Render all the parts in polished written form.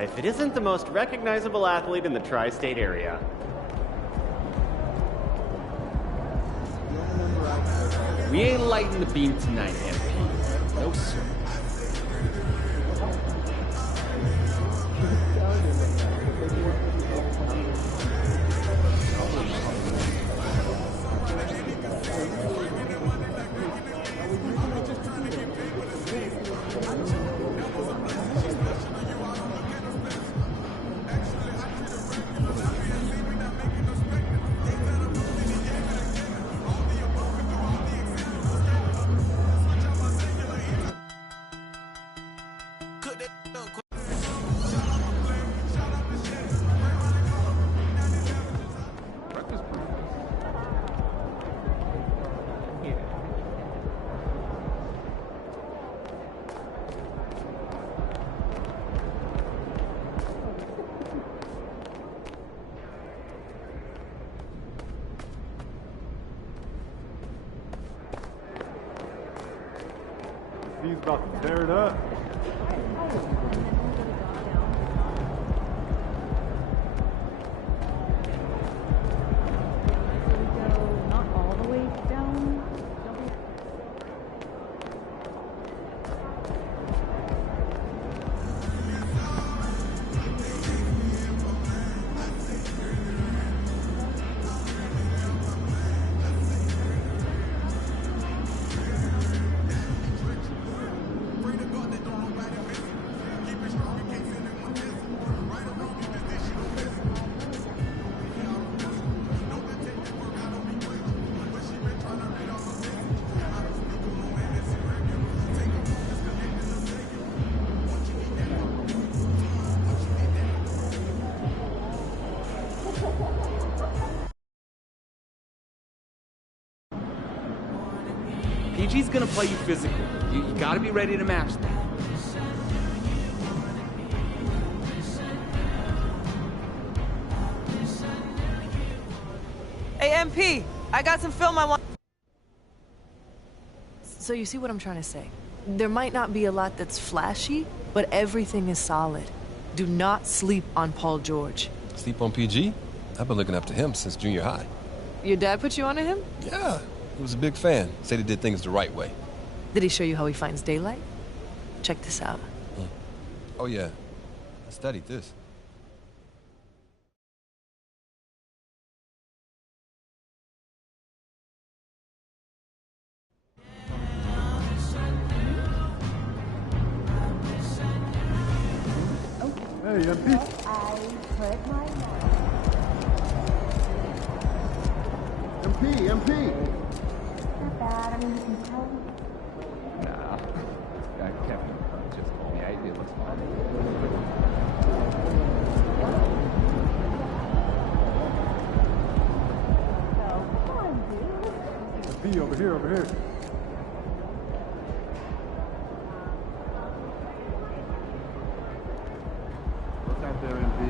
if it isn't the most recognizable athlete in the tri-state area. We ain't lighting the beam tonight, MP. No, sir. He's about to tear it up. PG's gonna play you physical. You gotta be ready to match that. Hey, MP, I got some film I want. So you see what I'm trying to say? There might not be a lot that's flashy, but everything is solid. Do not sleep on Paul George. Sleep on PG? I've been looking up to him since junior high. Your dad put you onto him? Yeah, he was a big fan. Said he did things the right way. Did he show you how he finds daylight? Check this out. Oh yeah, I studied this. Hey, MP. MP. Not bad. I mean, you can tell. Nah. Kevin just told me it looks fine. Come on, dude. MP, over here, over here. What's out there, MP?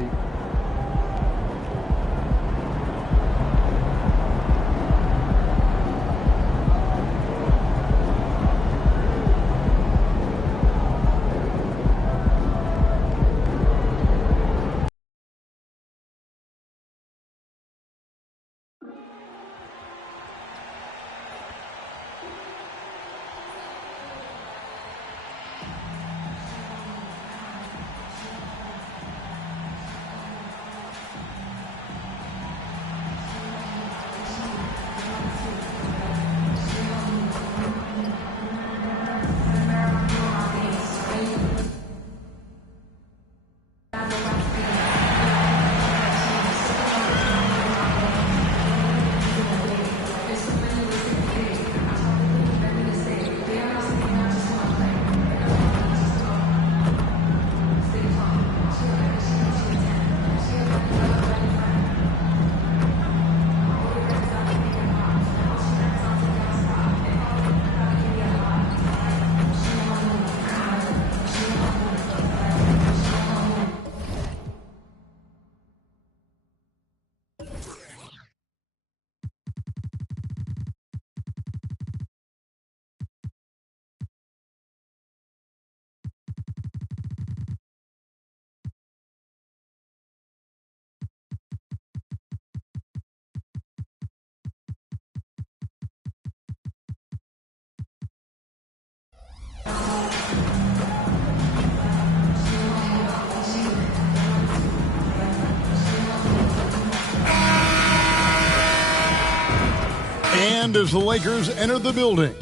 And as the Lakers entered the building,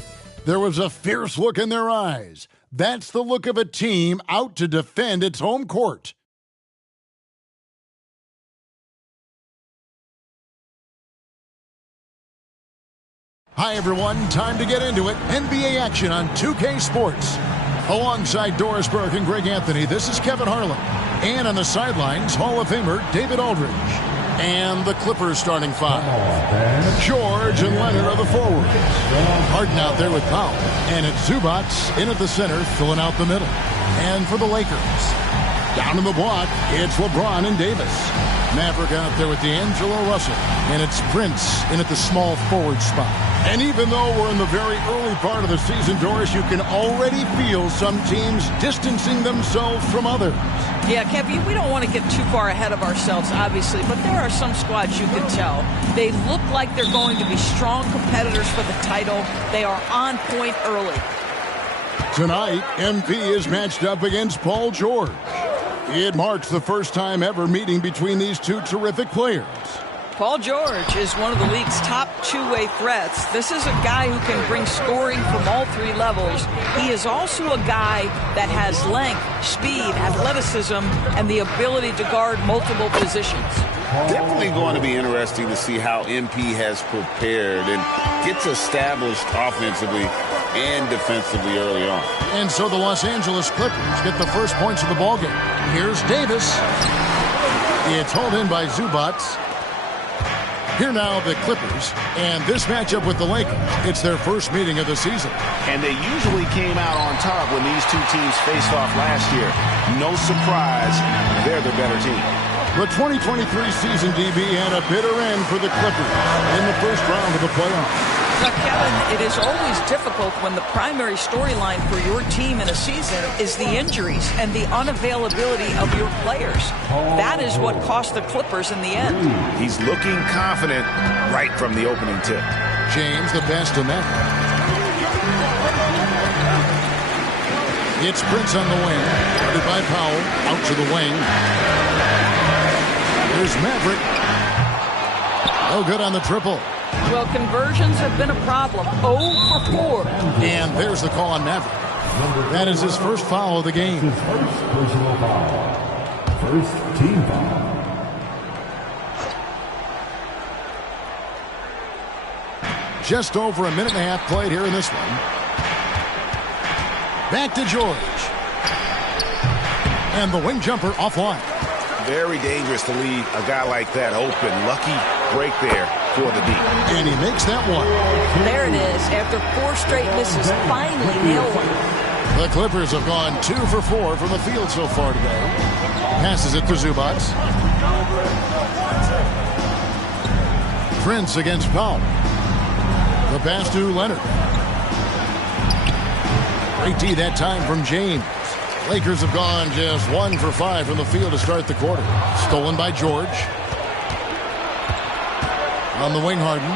there was a fierce look in their eyes. That's the look of a team out to defend its home court. Hi, everyone. Time to get into it. NBA action on 2K Sports. Alongside Doris Burke and Greg Anthony, this is Kevin Harlan. And on the sidelines, Hall of Famer David Aldridge. And the Clippers starting five. George and Leonard are the forwards. Harden out there with Powell. And it's Zubac in at the center, filling out the middle. And for the Lakers, down in the block, it's LeBron and Davis. Maverick out there with D'Angelo Russell. And it's Prince in at the small forward spot. And even though we're in the very early part of the season, Doris, you can already feel some teams distancing themselves from others. Yeah, Kevin, we don't want to get too far ahead of ourselves, obviously, but there are some squads you can tell. They look like they're going to be strong competitors for the title. They are on point early. Tonight, MP is matched up against Paul George. It marks the first time ever meeting between these two terrific players. Paul George is one of the league's top two-way threats. This is a guy who can bring scoring from all three levels. He is also a guy that has length, speed, athleticism, and the ability to guard multiple positions. Definitely going to be interesting to see how MP has prepared and gets established offensively and defensively early on. And so the Los Angeles Clippers get the first points of the ballgame. Here's Davis. It's hauled in by Zubac. Here now the Clippers, and this matchup with the Lakers, it's their first meeting of the season. And they usually came out on top when these two teams faced off last year. No surprise, they're the better team. The 2023 season, DB, had a bitter end for the Clippers in the first round of the playoffs. Now, Kevin, it is always difficult when the primary storyline for your team in a season is the injuries and the unavailability of your players. That is what cost the Clippers in the end. He's looking confident right from the opening tip. James, the best in that. It's Prince on the wing. Guarded by Powell. Out to the wing. Here's Maverick. No good on the triple. Well, conversions have been a problem. 0 for 4. And there's the call on Maverick. That is his first foul of the game. His first personal foul. First team foul. Just over a minute and a half played here in this one. Back to George. And the wing jumper offline. Very dangerous to leave a guy like that open. Lucky break there for the D. And he makes that one. There it is. After 4 straight misses, finally nailed one. The Clippers have gone 2 for 4 from the field so far today. Passes it to Zubac. Prince against Powell. The pass to Leonard. Great D that time from James. Lakers have gone just 1 for 5 from the field to start the quarter. Stolen by George. On the wing, Harden.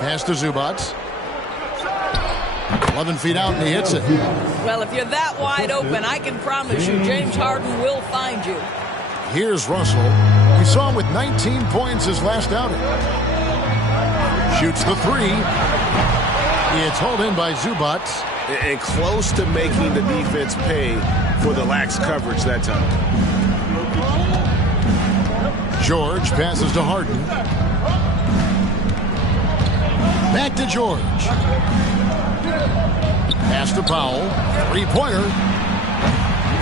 Pass to Zubac. 11 feet out, and he hits it. Well, if you're that wide open, I can promise you James Harden will find you. Here's Russell. We saw him with 19 points his last outing. Shoots the 3. It's hauled in by Zubac. And close to making the defense pay for the lax coverage that time. George passes to Harden. Back to George. Pass to Powell. 3-pointer.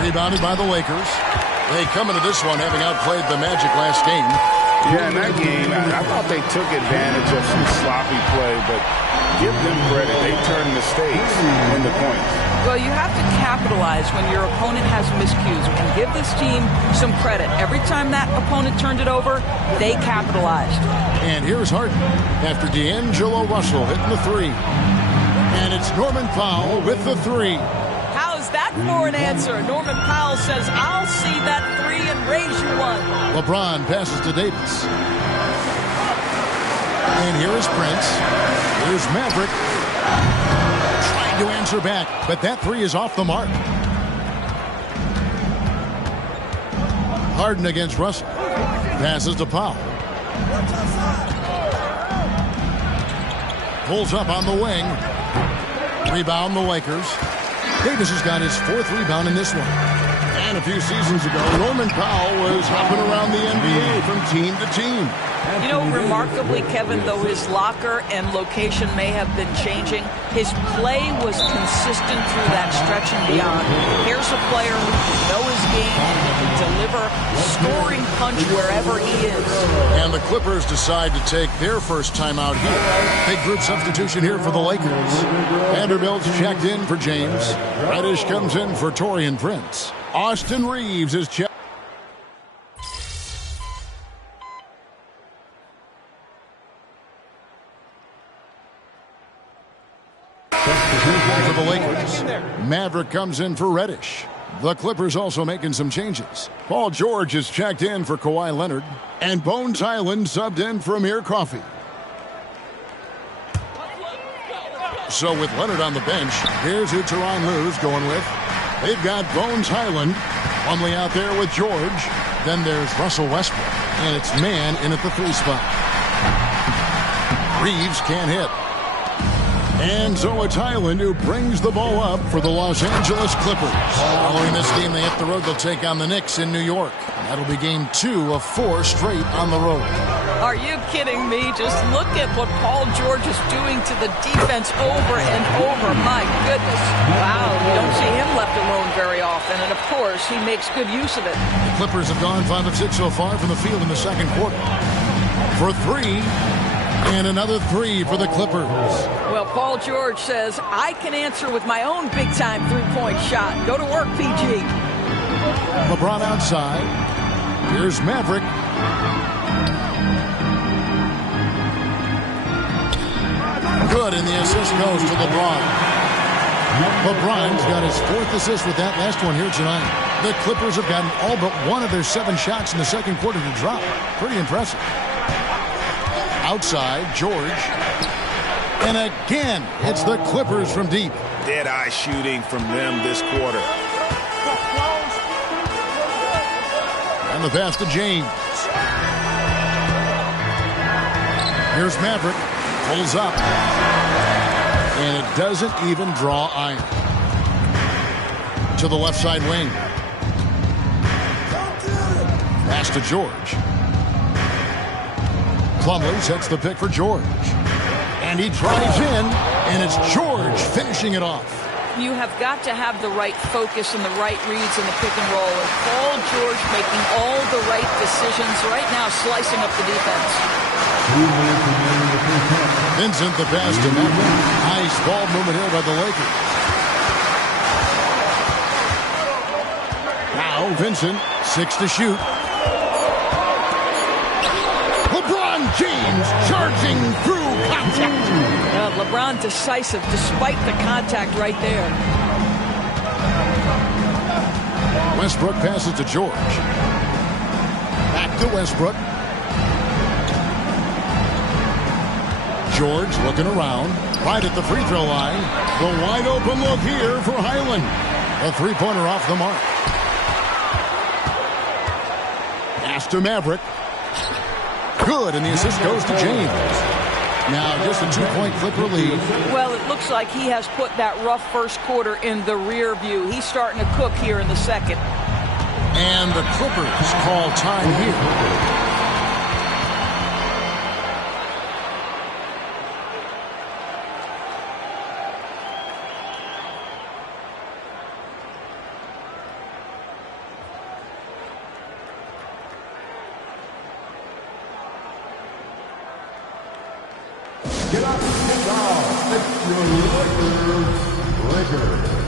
Rebounded by the Lakers. They come into this one having outplayed the Magic last game. Yeah, in that game, I thought they took advantage of some sloppy play, but give them credit. They turned mistakes into points. Well, you have to capitalize when your opponent has miscues and give this team some credit. Every time that opponent turned it over, they capitalized. And here's Harden after D'Angelo Russell hitting the 3. And it's Norman Powell with the 3. How's that for an answer? Norman Powell says, I'll see that 3 and raise you one. LeBron passes to Davis. And here is Prince. Here's Maverick. Trying to answer back, but that 3 is off the mark. Harden against Russell. Passes to Powell. Pulls up on the wing. Rebound the Lakers. Davis has got his 4th rebound in this one. And a few seasons ago, Norman Powell was hopping around the NBA from team to team. You know, remarkably, Kevin, though his locker and location may have been changing, his play was consistent through that stretch and beyond. Here's a player who can know his game and can deliver scoring punch wherever he is. And the Clippers decide to take their first time out here. Big group substitution here for the Lakers. Vanderbilt's checked in for James. Reddish comes in for Taurean Prince. Austin Reeves is checked. For the Lakers, Maverick comes in for Reddish. The Clippers also making some changes. Paul George is checked in for Kawhi Leonard, and Bones Highland subbed in for Amir Coffey. So with Leonard on the bench, here's who Tyronn Lue's going with. They've got Bones Highland, Plumlee out there with George. Then there's Russell Westbrook, and it's man in at the 3 spot. Reeves can't hit. And so it's Highland who brings the ball up for the Los Angeles Clippers. Following this game, they hit the road. They'll take on the Knicks in New York. That'll be game 2 of 4 straight on the road. Are you kidding me? Just look at what Paul George is doing to the defense over and over. My goodness. Wow, you don't see him left alone very often. And, of course, he makes good use of it. The Clippers have gone 5 of 6 so far from the field in the second quarter. For 3. And another 3 for the Clippers. Well, Paul George says, I can answer with my own big-time three-point shot. Go to work, PG. LeBron outside. Here's Maverick. Good, and the assist goes to LeBron. LeBron's got his 4th assist with that last one here tonight. The Clippers have gotten all but 1 of their 7 shots in the second quarter to drop. Pretty impressive. Outside, George. And again, it's the Clippers from deep. Dead-eye shooting from them this quarter. And the pass to James. Here's Maverick. Pulls up. And it doesn't even draw iron. To the left side wing. Pass to George. Plumlee sets the pick for George. And he drives in, and it's George finishing it off. You have got to have the right focus and the right reads in the pick and roll. And Paul George making all the right decisions right now, slicing up the defense. Vincent the pass to Maverick. Nice ball movement here by the Lakers. Now Vincent, 6 to shoot. LeBron James charging through contact. LeBron decisive despite the contact right there. Westbrook passes to George. Back to Westbrook. George looking around. Right at the free throw line. The wide open look here for Highland. A 3-pointer off the mark. Pass to Maverick. Good, and the assist goes to James. Now just a 2-point Clipper lead. Well, it looks like he has put that rough first quarter in the rear view. He's starting to cook here in the second. And the Clippers call time here. Get up, get down. It's your Lakers.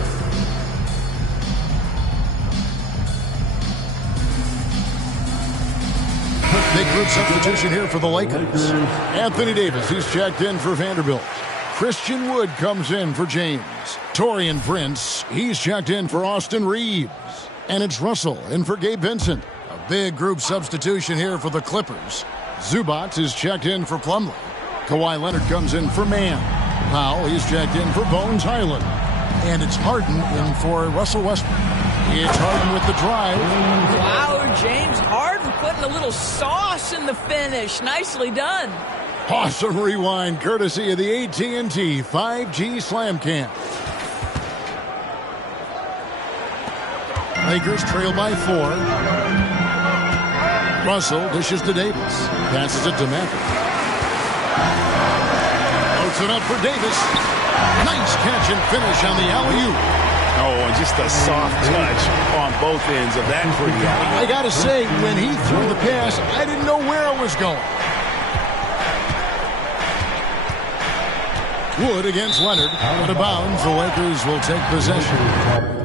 Big group substitution here for the Lakers. Anthony Davis, he's checked in for Vanderbilt. Christian Wood comes in for James. Taurean Prince, he's checked in for Austin Reeves. And it's Russell in for Gabe Vincent. A big group substitution here for the Clippers. Zubac is checked in for Plumlee. Kawhi Leonard comes in for Mann. Powell, he's checked in for Bones Highland. And it's Harden in for Russell Westbrook. It's Harden with the drive. Wow, James Harden putting a little sauce in the finish. Nicely done. Awesome rewind, courtesy of the AT&T 5G Slam Cam. Lakers trail by 4. Russell dishes to Davis. Passes it to Maverick. Floats it up for Davis. Nice catch and finish on the alley-oop. Oh, and just a soft touch on both ends of that pretty alley-oop. I got to say, when he threw the pass, I didn't know where it was going. Wood against Leonard. Out of bounds, the Lakers will take possession.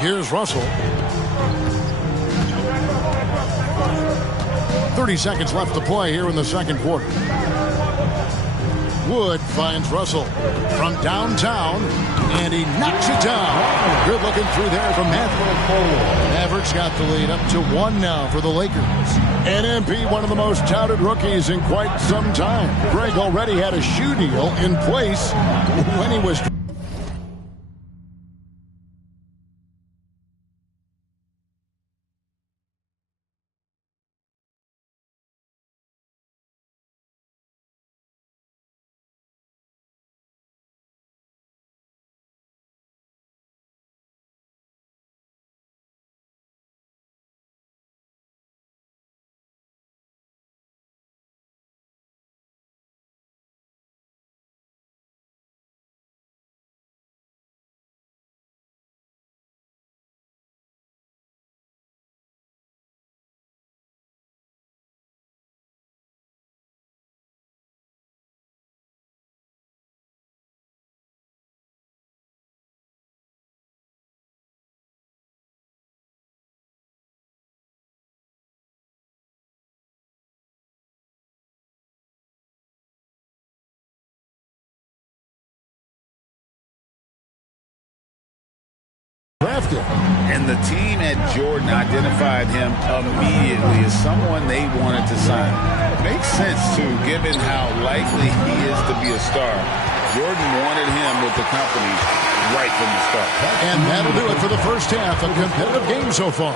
Here's Russell. 30 seconds left to play here in the second quarter. Wood finds Russell from downtown, and he knocks it down. Good looking through there from Maverick. Mavericks got the lead up to 1 now for the Lakers. And MP, one of the most touted rookies in quite some time. Greg already had a shoe deal in place when he was... And the team at Jordan identified him immediately as someone they wanted to sign. Makes sense, too, given how likely he is to be a star. Jordan wanted him with the company right from the start. And that'll do it for the first half. A competitive game so far.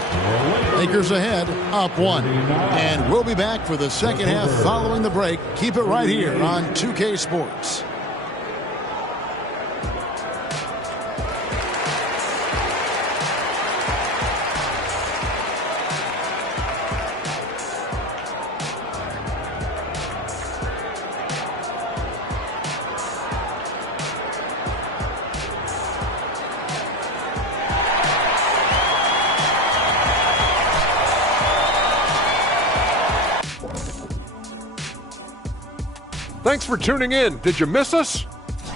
Lakers ahead, up 1. And we'll be back for the second half following the break. Keep it right here on 2K Sports. Thanks for tuning in. Did you miss us?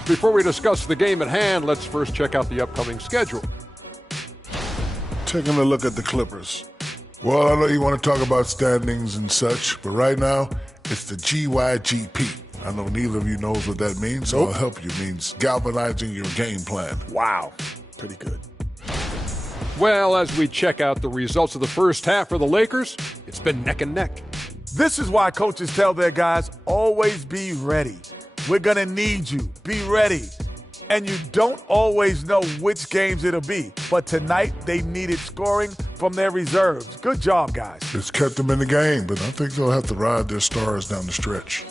Before we discuss the game at hand, let's first check out the upcoming schedule. Taking a look at the Clippers. Well, I know you want to talk about standings and such, but right now, it's the GYGP. I know neither of you knows what that means, so I'll help you. It means galvanizing your game plan. Wow. Pretty good. Well, as we check out the results of the first half for the Lakers, it's been neck and neck. This is why coaches tell their guys, always be ready. We're going to need you. Be ready. And you don't always know which games it'll be. But tonight, they needed scoring from their reserves. Good job, guys. It's kept them in the game, but I think they'll have to ride their stars down the stretch.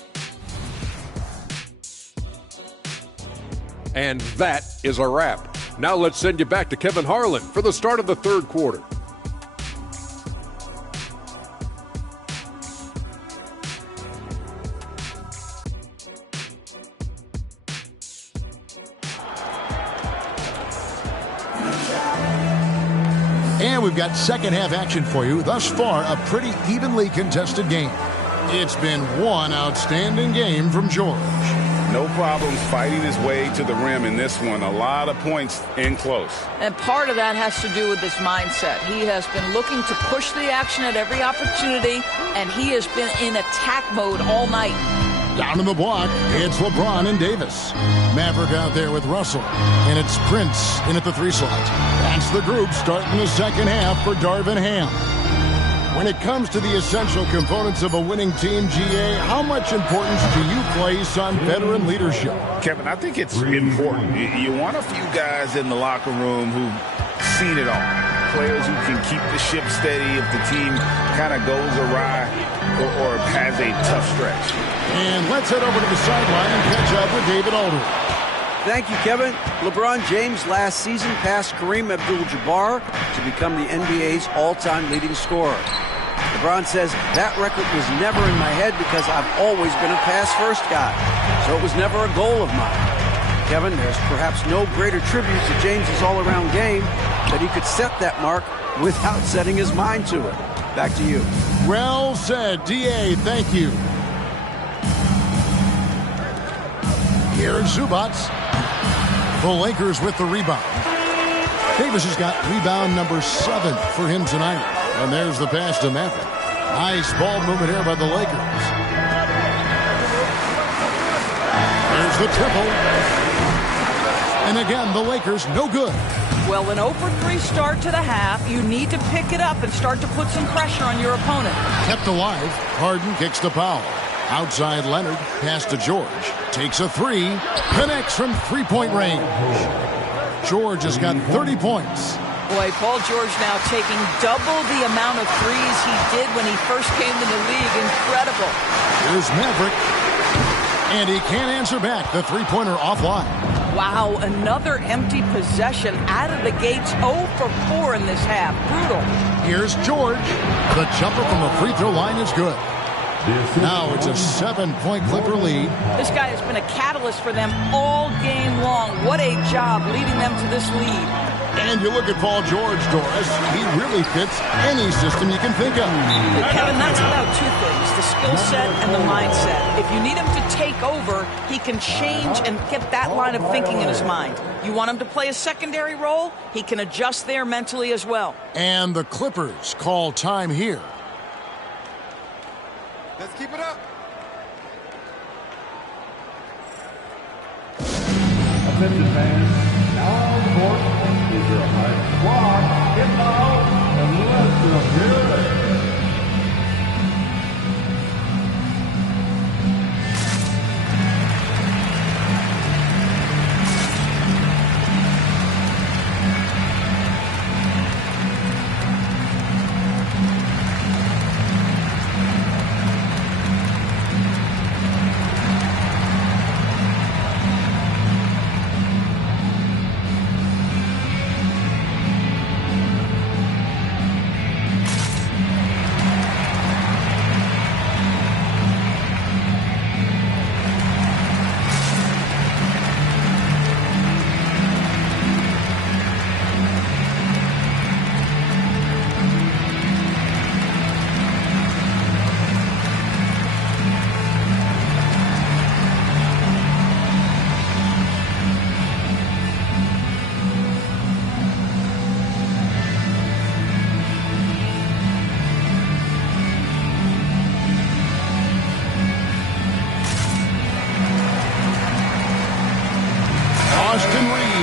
And that is a wrap. Now let's send you back to Kevin Harlan for the start of the third quarter. And we've got second half action for you. Thus far, a pretty evenly contested game. It's been one outstanding game from George. No problems fighting his way to the rim in this one. A lot of points in close. And part of that has to do with his mindset. He has been looking to push the action at every opportunity, and he has been in attack mode all night. Down in the block, it's LeBron and Davis. Maverick out there with Russell. And it's Prince in at the 3 slot. That's the group starting the second half for Darvin Ham. When it comes to the essential components of a winning team, GA, how much importance do you place on veteran leadership? Kevin, I think it's important. You want a few guys in the locker room who've seen it all. Players who can keep the ship steady if the team kind of goes awry or has a tough stretch. And let's head over to the sideline and catch up with David Aldridge. Thank you, Kevin. LeBron James last season passed Kareem Abdul-Jabbar to become the NBA's all-time leading scorer. LeBron says that record was never in my head because I've always been a pass-first guy, so it was never a goal of mine. Kevin, there's perhaps no greater tribute to James's all-around game that he could set that mark without setting his mind to it. Back to you. Well said, D.A. Thank you. Here's Zubac. The Lakers with the rebound. Davis has got rebound number 7 for him tonight. And there's the pass to Maverick. Nice ball movement here by the Lakers. There's the triple. And again, the Lakers no good. Well, an 0-for-3 start to the half. You need to pick it up and start to put some pressure on your opponent. Kept alive. Harden kicks to Powell. Outside Leonard, pass to George. Takes a 3, connects from three-point range. George has got 30 points. Boy, Paul George now taking double the amount of threes he did when he first came to the league. Incredible. Here's Maverick. And he can't answer back. The three-pointer offline. Wow, another empty possession out of the gates. 0 for 4 in this half. Brutal. Here's George. The jumper from the free throw line is good. Now it's a 7-point Clipper lead. This guy has been a catalyst for them all game long. What a job leading them to this lead. And you look at Paul George, Doris, he really fits any system you can think of. Well, Kevin, that's about 2 things, the skill set and the mindset. If you need him to take over, he can change and get that line of thinking in his mind. You want him to play a secondary role, he can adjust there mentally as well. And the Clippers call time here. Let's keep it up. Attention fans, now on the court is your high squad inbound and let's hear it.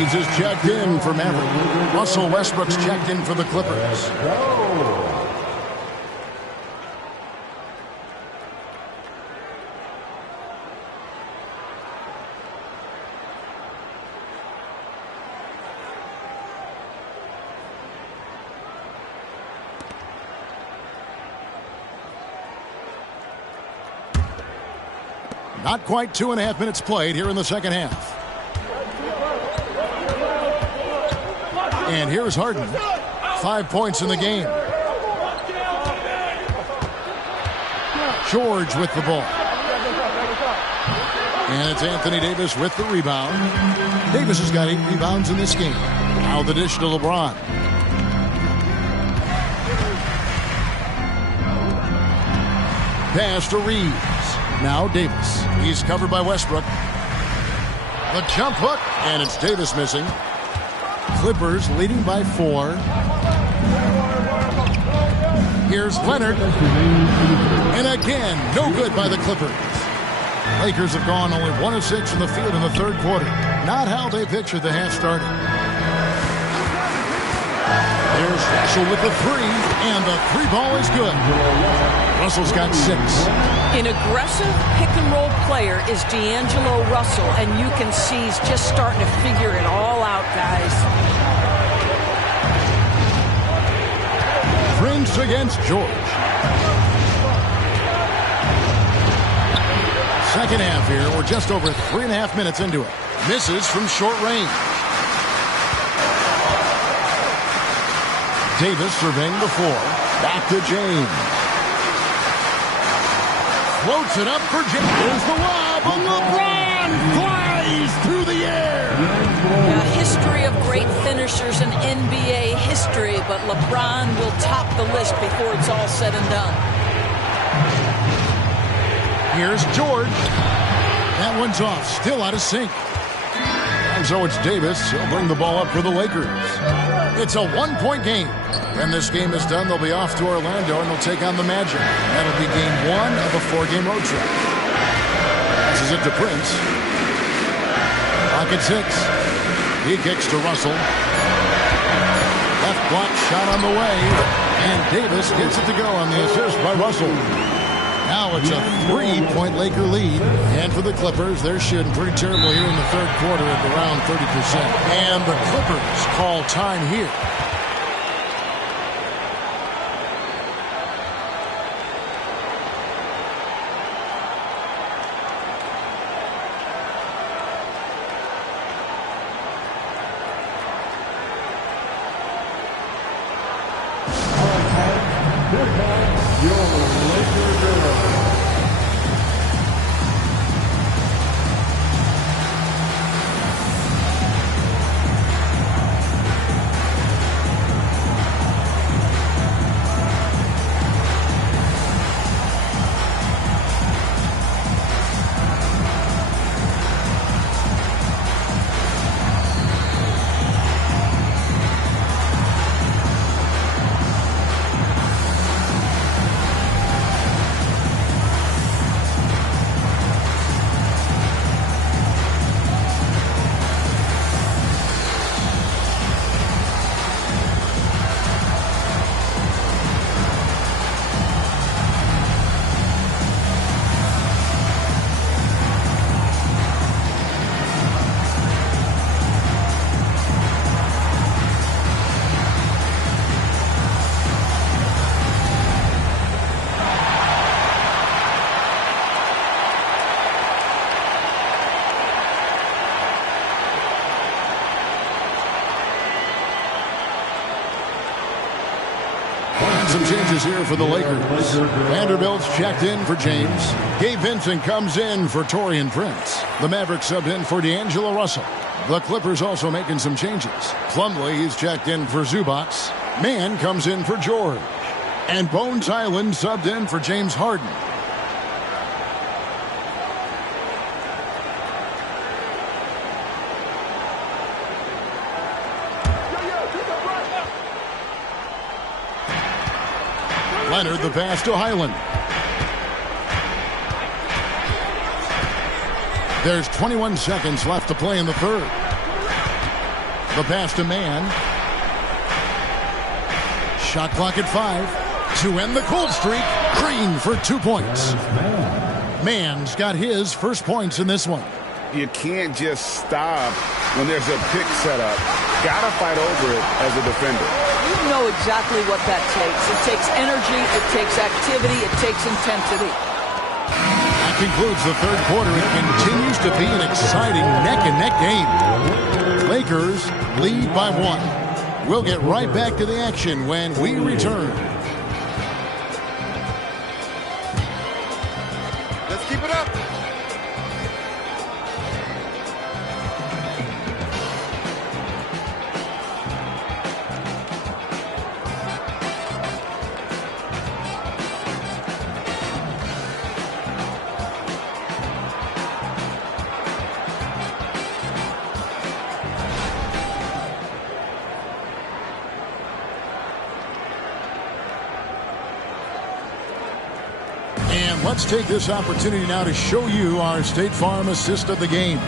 Is checked in for Maverick. Russell Westbrook's checked in for the Clippers. Not quite 2.5 minutes played here in the second half. And here's Harden. 5 points in the game. George with the ball. And it's Anthony Davis with the rebound. Davis has got 8 rebounds in this game. Now the dish to LeBron. Pass to Reeves. Now Davis. He's covered by Westbrook. The jump hook, and it's Davis missing. Clippers leading by 4. Here's Leonard. And again, no good by the Clippers. Lakers have gone only 1 of 6 from the field in the third quarter. Not how they pictured the half started. There's Russell with the 3, and the 3 ball is good. Russell's got 6. An aggressive pick-and-roll player is D'Angelo Russell, and you can see he's just starting to figure it all out, guys. Prince against George. Second half here. We're just over 3.5 minutes into it. Misses from short range. Davis surveying the floor. Back to James. Floats it up for James. Here's the lob. And LeBron flies through the air. A history of great finishers in NBA history, but LeBron will top the list before it's all said and done. Here's George. That one's off. Still out of sync. And so it's Davis. He'll bring the ball up for the Lakers. It's a 1-point game. When this game is done, they'll be off to Orlando and they'll take on the Magic. That'll be game 1 of a 4-game road trip. Passes it to Prince. Pocket 6. He kicks to Russell. Left block shot on the way. And Davis gets it to go on the assist by Russell. Now it's a 3-point Laker lead. And for the Clippers, they're shooting pretty terrible here in the third quarter at around 30%. And the Clippers call time here. Some changes here for the Lakers. Vanderbilt's checked in for James. Gabe Vincent comes in for Taurean Prince. The Mavericks subbed in for D'Angelo Russell. The Clippers also making some changes. Plumlee is checked in for Zubac. Mann comes in for George. And Bones Island subbed in for James Harden. Leonard, the pass to Highland. There's 21 seconds left to play in the third. The pass to Mann. Shot clock at 5. To end the cold streak, Green for 2 points. Mann's got his first points in this one. You can't just stop when there's a pick set up. Gotta fight over it as a defender. You know exactly what that takes. It takes energy, it takes activity, it takes intensity. That concludes the third quarter. It continues to be an exciting neck-and-neck game. Lakers lead by 1. We'll get right back to the action when we return. Let's keep it up. And let's take this opportunity now to show you our State Farm assist of the game.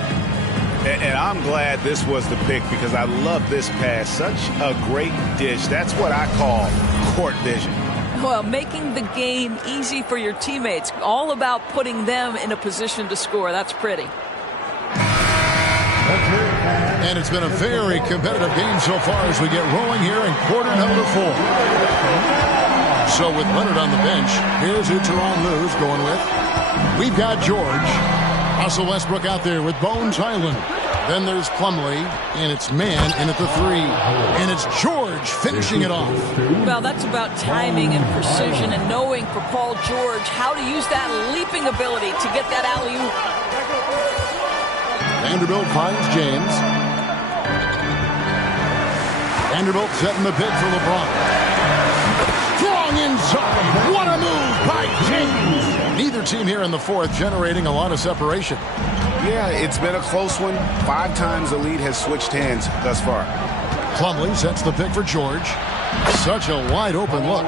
And I'm glad this was the pick because I love this pass. Such a great dish. That's what I call court vision. Well, making the game easy for your teammates. All about putting them in a position to score. That's pretty. And it's been a very competitive game so far as we get rolling here in quarter number 4. So with Leonard on the bench, here's who Teron Lou's going with. We've got George. Russell Westbrook out there with Bones Highland. Then there's Plumlee, and it's man in at the 3. And it's George finishing it off. Well, that's about timing and precision and knowing for Paul George how to use that leaping ability to get that alley-oop. Vanderbilt finds James. Vanderbilt setting the pick for LeBron. Strong inside. What a move by James. Neither team here in the 4th generating a lot of separation. Yeah, it's been a close one. 5 times the lead has switched hands thus far. Plumlee sets the pick for George. Such a wide open look.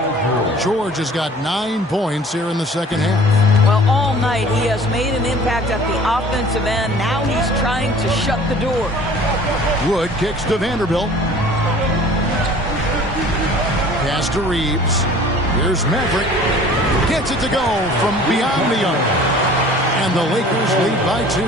George has got 9 points here in the second half. Well, all night he has made an impact at the offensive end. Now he's trying to shut the door. Wood kicks to Vanderbilt. Pass to Reeves. Here's Maverick. Gets it to go from beyond the arc. And the Lakers lead by 2.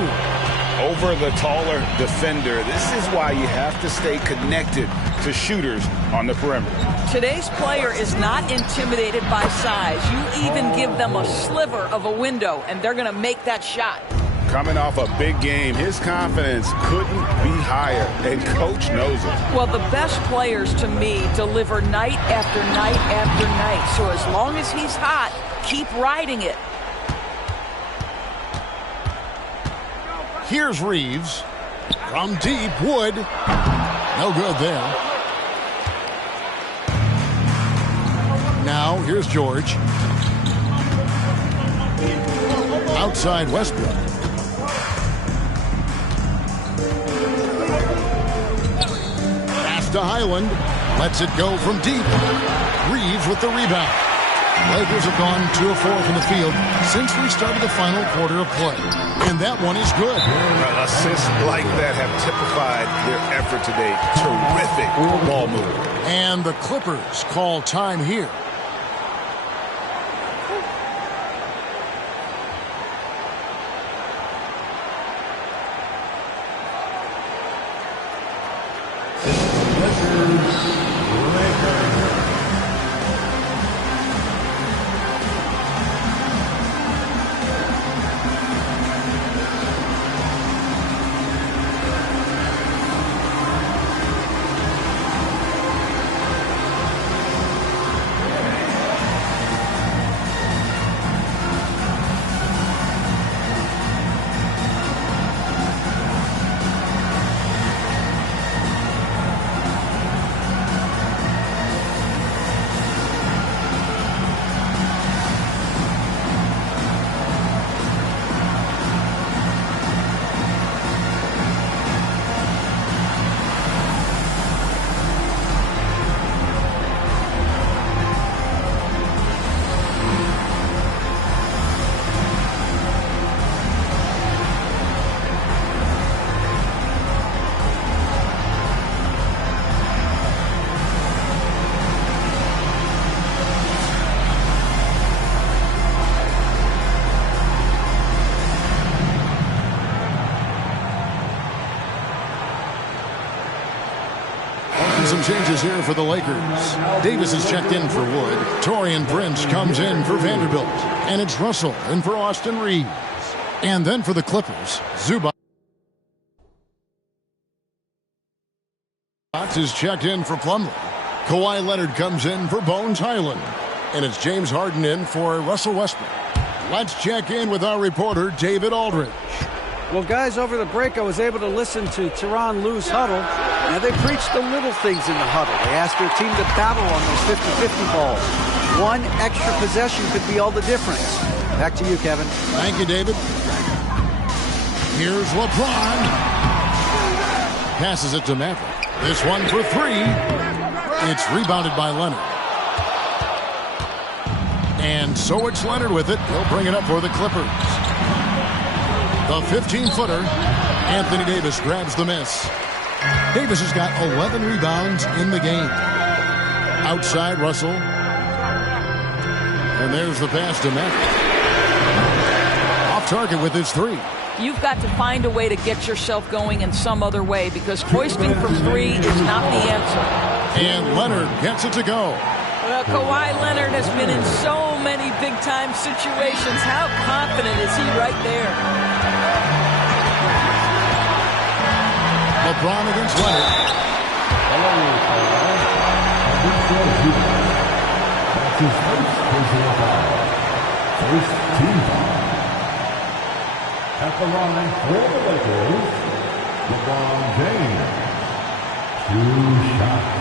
Over the taller defender. This is why you have to stay connected to shooters on the perimeter. Today's player is not intimidated by size. You even give them a sliver of a window, and they're going to make that shot. Coming off a big game, his confidence couldn't be higher, and coach knows it. Well, the best players, to me, deliver night after night after night. So as long as he's hot, keep riding it. Here's Reeves. From deep, Wood. No good there. Now, here's George. Outside Westbrook. Pass to Highland. Lets it go from deep. Reeves with the rebound. Lakers have gone 2 of 4 from the field since we started the final quarter of play. And that one is good. Assists like that have typified their effort today. Terrific ball move. And the Clippers call time here. Some changes here for the Lakers. Davis is checked in for Wood. Taurean Prince comes in for Vanderbilt. And it's Russell in for Austin Reeves. And then for the Clippers, Zubac Next is checked in for Plumlee. Kawhi Leonard comes in for Bones Highland. And it's James Harden in for Russell Westbrook. Let's check in with our reporter, David Aldridge. Well, guys, over the break, I was able to listen to Tyronn Lue's huddle. Now, they preached the little things in the huddle. They asked their team to battle on those 50-50 balls. One extra possession could be all the difference. Back to you, Kevin. Thank you, David. Here's LeBron. Passes it to Maverick. This one for three. It's rebounded by Leonard. And so it's Leonard with it. He'll bring it up for the Clippers. The 15-footer, Anthony Davis grabs the miss. Davis has got 11 rebounds in the game. Outside, Russell. And there's the pass to Maverick. Off target with his three. You've got to find a way to get yourself going in some other way because hoisting from three is not the answer. And Leonard gets it to go. Well, Kawhi Leonard has been in so many big-time situations. How confident is he right there? LeBron against Leonard. That's his first personal foul. First team foul. At the line for the Lakers, LeBron James. 2 shots.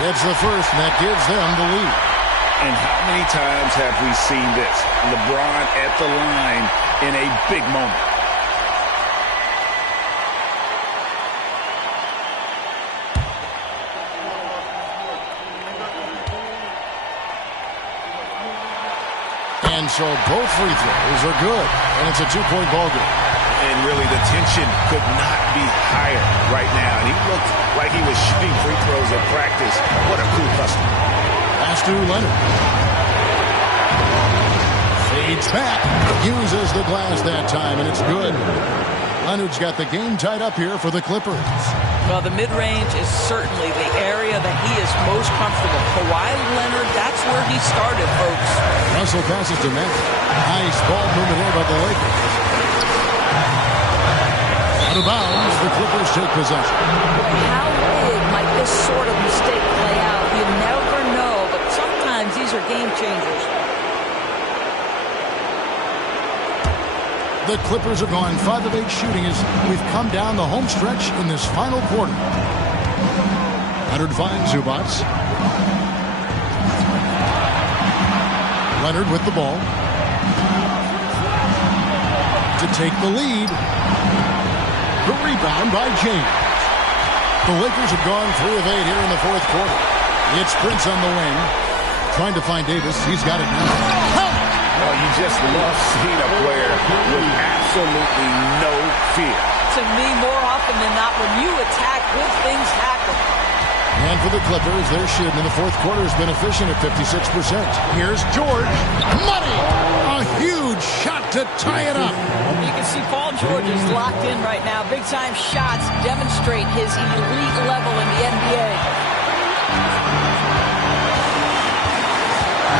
It's the first, and that gives them the lead. And how many times have we seen this? LeBron at the line in a big moment. And so both free throws are good, and it's a 2-point ball game. And really, the tension could not be higher right now. And he looked like he was shooting free throws at practice. What a cool customer. Pass to Leonard. Fades back. Uses the glass that time, and it's good. Leonard's got the game tied up here for the Clippers. Well, the mid-range is certainly the area that he is most comfortable. Kawhi Leonard, that's where he started, folks. Russell passes to Maverick. Nice ball movement here by the Lakers. Out of bounds, the Clippers take possession. How big might this sort of mistake play out? You never know, but sometimes these are game changers. The Clippers have gone 5 of 8 shooting as we've come down the home stretch in this final quarter. Leonard finds Zubac. Leonard with the ball. To take the lead. The rebound by James. The Lakers have gone 3 of 8 here in the fourth quarter. It's Prince on the wing. Trying to find Davis. He's got it now. Oh, you just love seeing a player with absolutely no fear. To me, more often than not, when you attack, good things happen. And for the Clippers, their shooting in the fourth quarter has been efficient at 56%. Here's George. Money! A huge shot to tie it up. You can see Paul George is locked in right now. Big-time shots demonstrate his elite level in the NBA.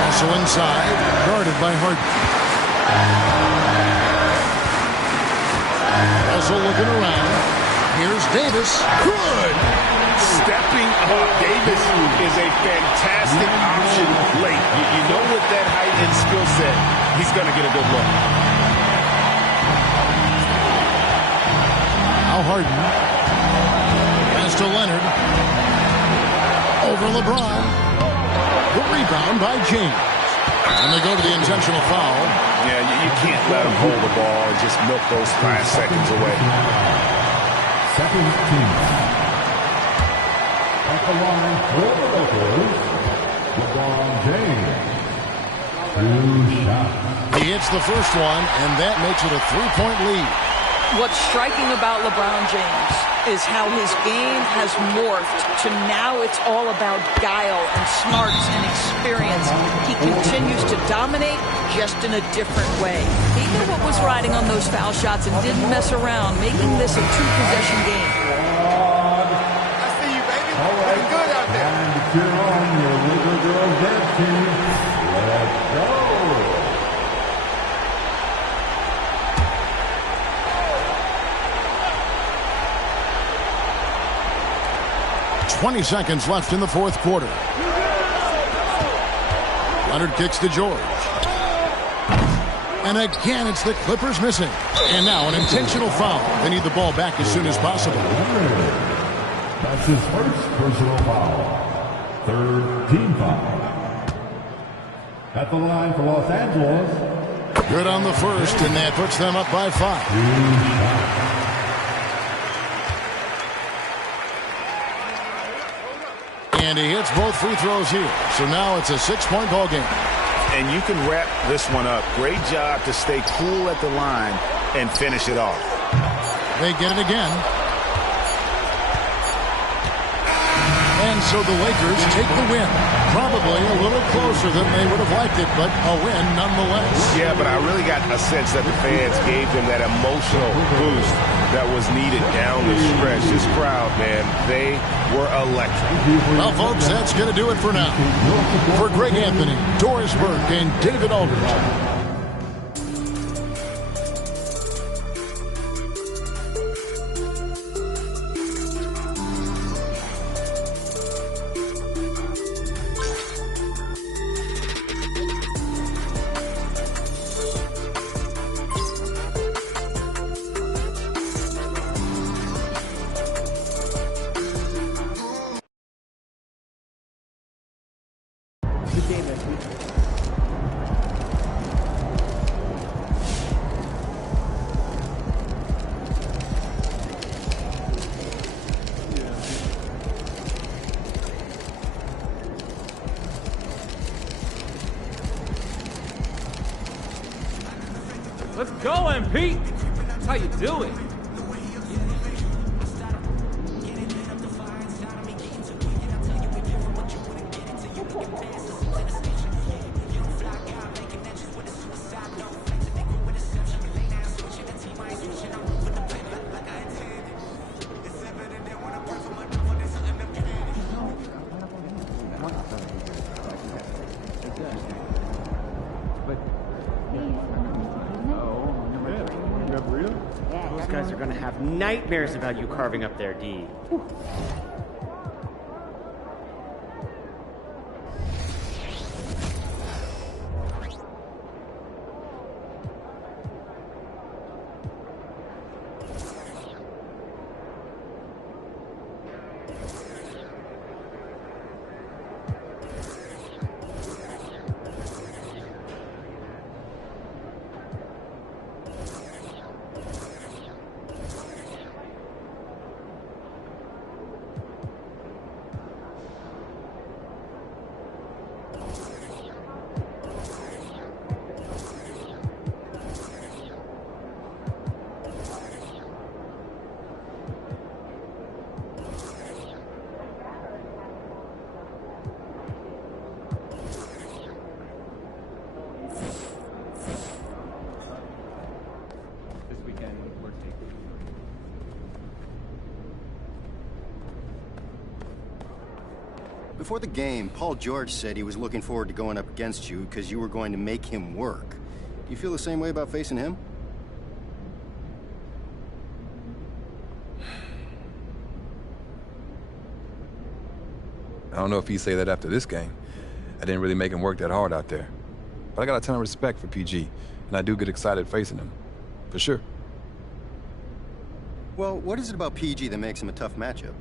Also inside, guarded by Harden. Russell looking around. Here's Davis. Good! Stepping up. Davis is a fantastic option late. You know with that height and skill set, he's going to get a good look. Now Harden. Pass to Leonard. Over LeBron. The rebound by James. And they go to the intentional foul. Yeah, you can't let him hold the ball and just milk those 5 seconds away. Second team. At the line for the Lakers, LeBron James. 2 shots. He hits the first one, and that makes it a 3-point lead. What's striking about LeBron James is how his game has morphed to now it's all about guile and smarts and experience. He continues to dominate just in a different way. He knew what was riding on those foul shots and didn't mess around, making this a 2-possession game. girls dancing. Let's go. 20 seconds left in the fourth quarter. Leonard kicks to George. And again, it's the Clippers missing. And now an intentional foul. They need the ball back as soon as possible. That's his first personal foul. Third team foul. At the line for Los Angeles. Good on the first, and that puts them up by 5. And he hits both free throws here. So now it's a 6-point ball game. And you can wrap this one up. Great job to stay cool at the line and finish it off. They get it again. And so the Lakers take the win. Probably a little closer than they would have liked it, but a win nonetheless. Yeah, but I really got a sense that the fans gave them that emotional boost that was needed down the stretch. This crowd, man, they were electric. Well, folks, that's going to do it for now. For Greg Anthony, Doris Burke, and David Aldridge. Let's go, MP! That's how you do it. Those guys are going to have nightmares about you carving up their D. Before the game, Paul George said he was looking forward to going up against you because you were going to make him work. Do you feel the same way about facing him? I don't know if he'd say that after this game. I didn't really make him work that hard out there. But I got a ton of respect for PG, and I do get excited facing him. For sure. Well, what is it about PG that makes him a tough matchup?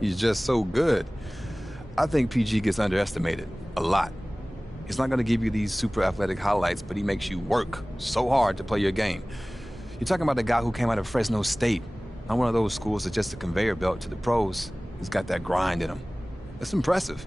He's just so good. I think PG gets underestimated a lot. He's not going to give you these super athletic highlights, but he makes you work so hard to play your game. You're talking about the guy who came out of Fresno State. Not one of those schools that's just a conveyor belt to the pros. He's got that grind in him. That's impressive.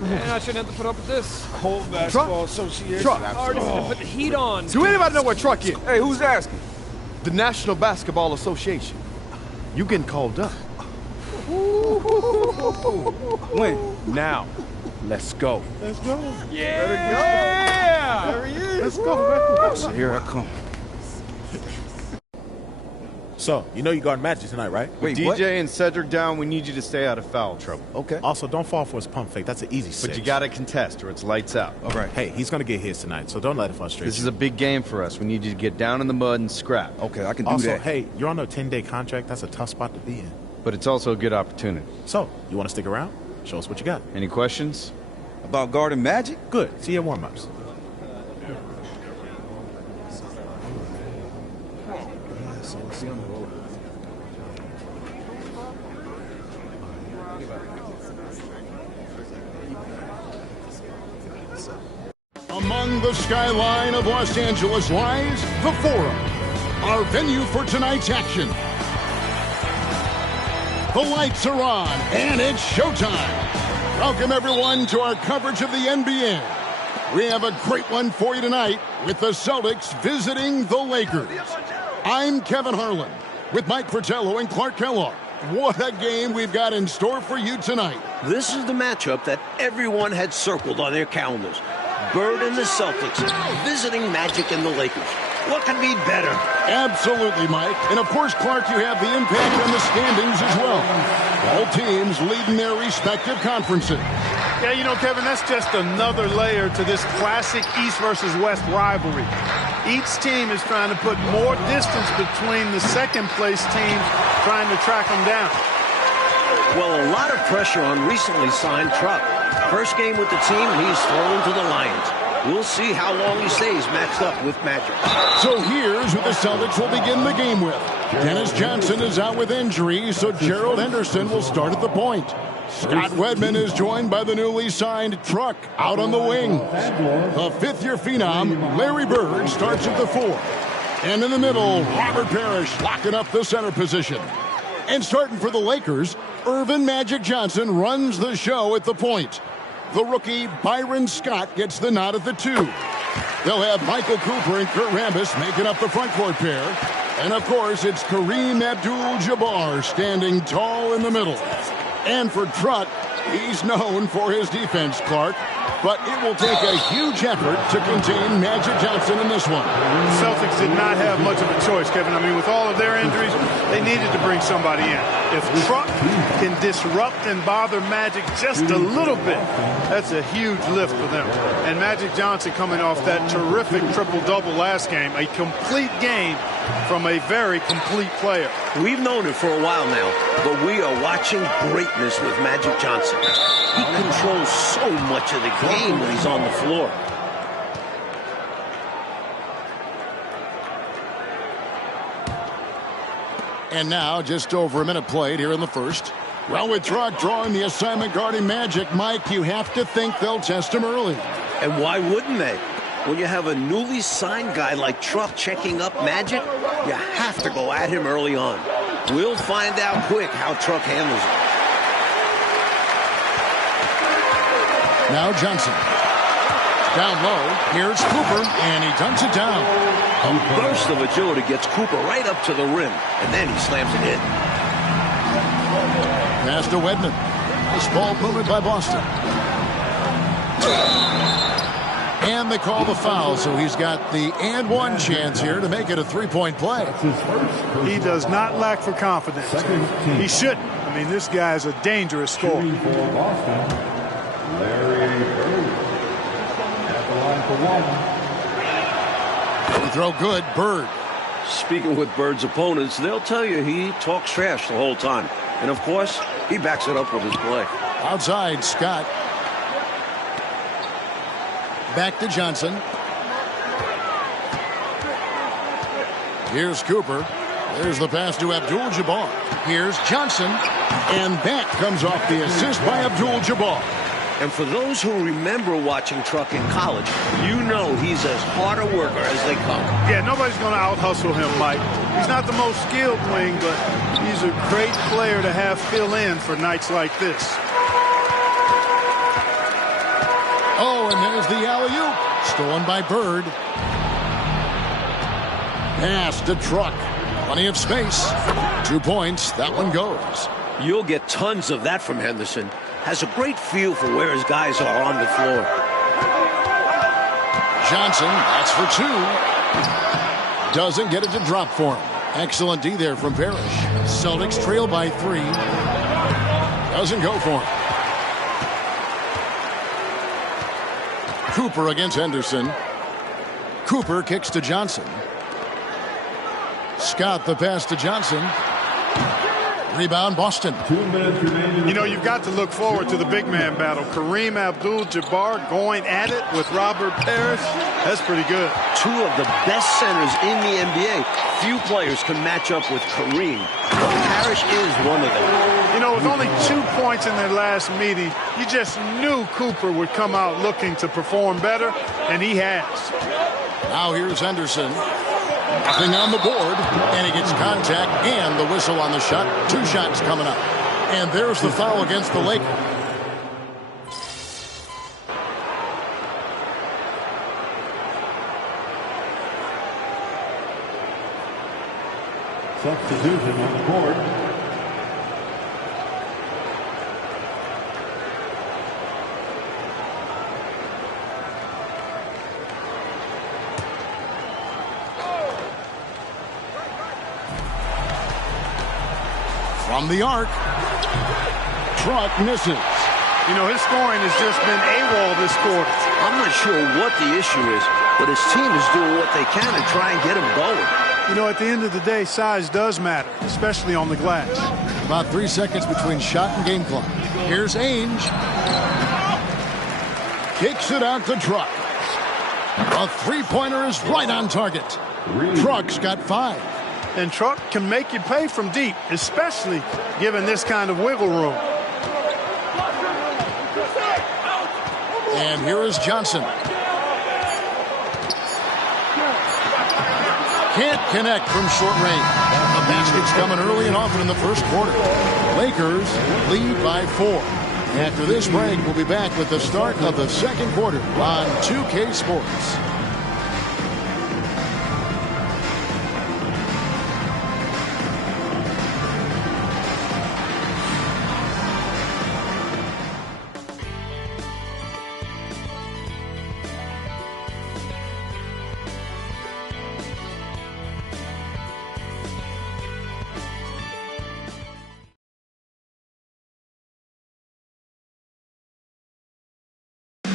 And I shouldn't have to put up with this. Whole basketball association. Truck. Already put the heat on. Do anybody know what truck is? Hey, who's asking? The National Basketball Association. You getting called up. When? Now. Let's go. Let's go. Yeah! There he is. Let's go, man. So here I come. So, you know you guard Magic tonight, right? With DJ and Cedric down, we need you to stay out of foul trouble. Okay. Also, don't fall for his pump fake. That's an easy But six. you got to contest or it's lights out. All right. Hey, he's going to get his tonight, so don't let it frustrate This you. is a big game for us. We need you to get down in the mud and scrap. Okay, I can do Also, that. hey, you're on a 10-day contract. That's a tough spot to be in. But it's also a good opportunity. So, you want to stick around? Show us what you got. Any questions? About guarding Magic? Good. See you at warm-ups. Among the skyline of Los Angeles lies the Forum, our venue for tonight's action. The lights are on, and it's showtime. Welcome, everyone, to our coverage of the NBA. We have a great one for you tonight with the Celtics visiting the Lakers. I'm Kevin Harlan with Mike Fratello and Clark Kellogg. What a game we've got in store for you tonight. This is the matchup that everyone had circled on their calendars. Bird and the Celtics visiting Magic and the Lakers. What could be better? Absolutely, Mike. And of course, Clark, you have the impact on the standings as well. All teams leading their respective conferences. Yeah, you know, Kevin, that's just another layer to this classic East versus West rivalry. Each team is trying to put more distance between the second-place teams trying to track them down. Well, a lot of pressure on recently signed Truck. First game with the team, and he's thrown to the Lions. We'll see how long he stays matched up with Magic. So here's who the Celtics will begin the game with. Dennis Johnson is out with injury, so Gerald Henderson will start at the point. Scott Wedman is joined by the newly signed Truck out on the wing. The fifth-year phenom, Larry Bird, starts at the 4. And in the middle, Robert Parrish locking up the center position. And starting for the Lakers, Irvin Magic Johnson runs the show at the point. The rookie Byron Scott gets the nod at the 2. They'll have Michael Cooper and Kurt Rambis making up the front court pair. And of course, it's Kareem Abdul-Jabbar standing tall in the middle. And for Truck, he's known for his defense, Clark. But it will take a huge effort to contain Magic Johnson in this one. The Celtics did not have much of a choice, Kevin. I mean, with all of their injuries, they needed to bring somebody in. If Truck can disrupt and bother Magic just a little bit, that's a huge lift for them. And Magic Johnson coming off that terrific triple-double last game, a complete game from a very complete player. We've known it for a while now, but we are watching greatness with Magic Johnson. He controls so much of the game when he's on the floor. And now, just over a minute played here in the first. Well, with Truck drawing the assignment guarding Magic, Mike, you have to think they'll test him early. And why wouldn't they? When you have a newly signed guy like Truck checking up Magic, you have to go at him early on. We'll find out quick how Truck handles it. Now Johnson. Down low, here's Cooper, and he dunks it down. A burst of agility gets Cooper right up to the rim, and then he slams it in. Pass to Wedman. Nice ball movement by Boston. And they call the foul, so he's got the and one chance here to make it a three-point play. He does not lack for confidence. He shouldn't. I mean, this guy is a dangerous scorer. Free throw good, Bird. Speaking with Bird's opponents, they'll tell you he talks trash the whole time. And of course, he backs it up with his play. Outside, Scott. Back to Johnson. Here's Cooper. There's the pass to Abdul-Jabbar. Here's Johnson. And that comes off the assist by Abdul-Jabbar. And for those who remember watching Truck in college, you know he's as hard a worker as they come. Yeah, nobody's going to out-hustle him, Mike. He's not the most skilled wing, but he's a great player to have fill in for nights like this. and there's the alley-oop. Stolen by Bird. Pass to Truck. Plenty of space. 2 points. That one goes. You'll get tons of that from Henderson. Has a great feel for where his guys are on the floor. Johnson, that's for 2. Doesn't get it to drop for him. Excellent D there from Parrish. Celtics trail by 3. Doesn't go for him. Cooper against Henderson. Cooper kicks to Johnson. Scott the pass to Johnson. Rebound Boston. 2 minutes remaining. You know, you've got to look forward to the big man battle. Kareem Abdul-Jabbar going at it with Robert Parrish. That's pretty good. 2 of the best centers in the NBA. Few players can match up with Kareem. Parrish is one of them. You know, with only 2 points in their last meeting, you just knew Cooper would come out looking to perform better, and he has. Now here's Henderson. Nothing on the board, and he gets contact and the whistle on the shot. 2 shots coming up. And there's the foul against the Lakers. Substitution on the board. From the arc. Truck misses. You know, his scoring has just been AWOL this quarter. I'm not sure what the issue is, but his team is doing what they can to try and get him going. You know, at the end of the day, size does matter, especially on the glass. About 3 seconds between shot and game clock. Here's Ainge. Kicks it out to Truck. A 3-pointer is right on target. Truck's got 5. And Truck can make you pay from deep, especially given this kind of wiggle room. And here is Johnson. Can't connect from short range. The basket's coming early and often in the first quarter. Lakers lead by 4. After this break, we'll be back with the start of the second quarter on 2K Sports.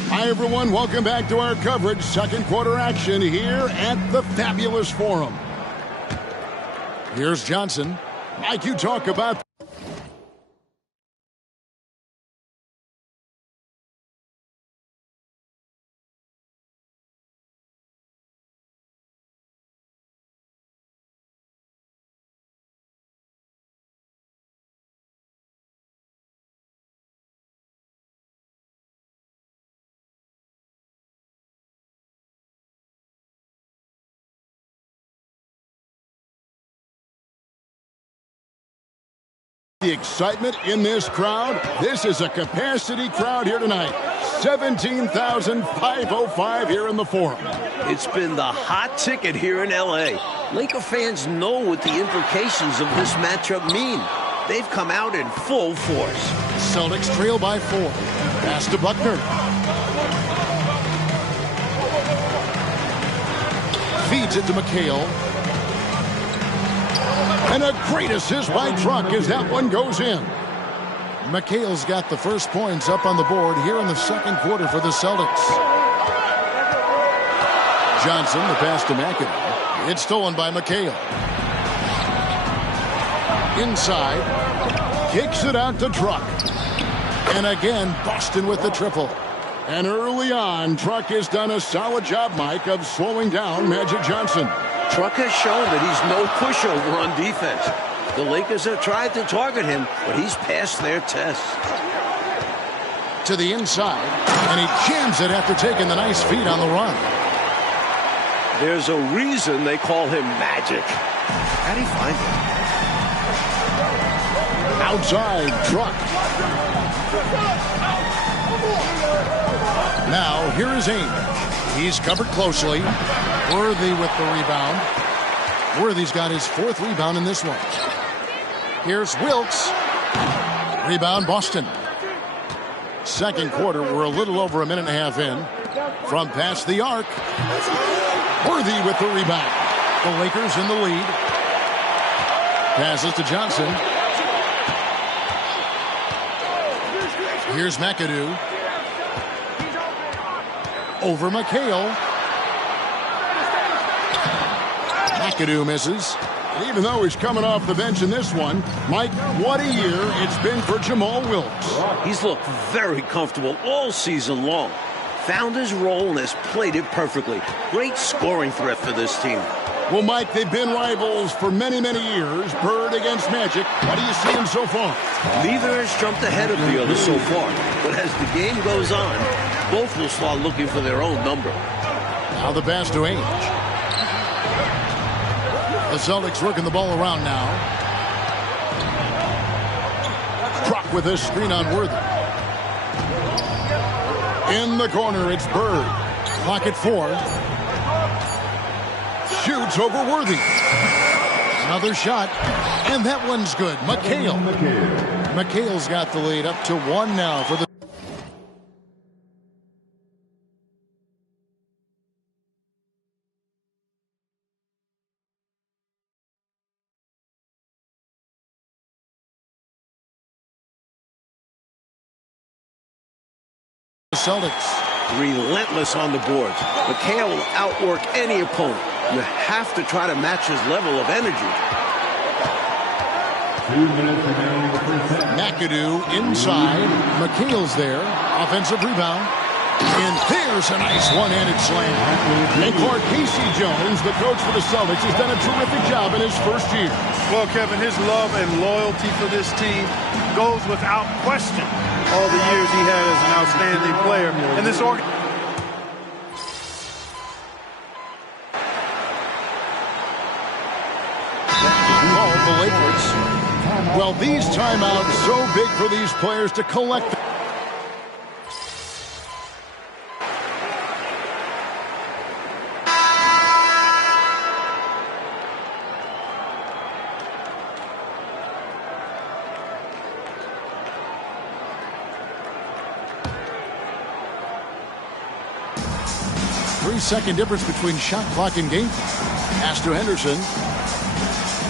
Hi, everyone. Welcome back to our coverage. Second quarter action here at the Fabulous Forum. Here's Johnson. Mike, you talk about... The excitement in this crowd. This is a capacity crowd here tonight. 17,505 here in the Forum. It's been the hot ticket here in L.A. Laker fans know what the implications of this matchup mean. They've come out in full force. Celtics trail by 4. Pass to Buckner. Feeds it to McHale. And a great assist by Truck as that one goes in. McHale's got the first points up on the board here in the second quarter for the Celtics. Johnson, the pass to McAdoo. It's stolen by McHale. Inside. Kicks it out to Truck. And again, Boston with the triple. And early on, Truck has done a solid job, Mike, of slowing down Magic Johnson. Truck has shown that he's no pushover on defense. The Lakers have tried to target him, but he's passed their test. To the inside, and he jams it after taking the nice feed on the run. There's a reason they call him Magic. How'd he find it? Outside, Truck. Now, here is Ainge. He's covered closely. Worthy with the rebound. Worthy's got his 4th rebound in this one. Here's Wilkes. Rebound, Boston. Second quarter, we're a little over a minute and a half in. From past the arc. Worthy with the rebound. The Lakers in the lead. Passes to Johnson. Here's McAdoo. Over McHale. McAdoo misses. Even though he's coming off the bench in this one, Mike, what a year it's been for Jamal Wilkes. He's looked very comfortable all season long. Found his role and has played it perfectly. Great scoring threat for this team. Well, Mike, they've been rivals for many, many years. Bird against Magic. How do you see him so far? Neither has jumped ahead of the other so far. But as the game goes on, both will start looking for their own number. Now the pass to Ainge. The Celtics working the ball around now. Truck with this screen on Worthy. In the corner, it's Bird. Clock at 4. Shoots over Worthy. Another shot, and that one's good. McHale. McHale's got the lead up to 1 now for the... Celtics. Relentless on the boards. McHale will outwork any opponent. You have to try to match his level of energy. McAdoo inside. McHale's there. Offensive rebound. And there's a nice one-handed slam. And Clark Casey Jones, the coach for the Celtics, has done a terrific job in his first year. Well, Kevin, his love and loyalty for this team goes without question. All the years he had as an outstanding player. And this organization. The Lakers. Well, these timeouts so big for these players to collect. Three-second difference between shot clock and game. Pass to Henderson.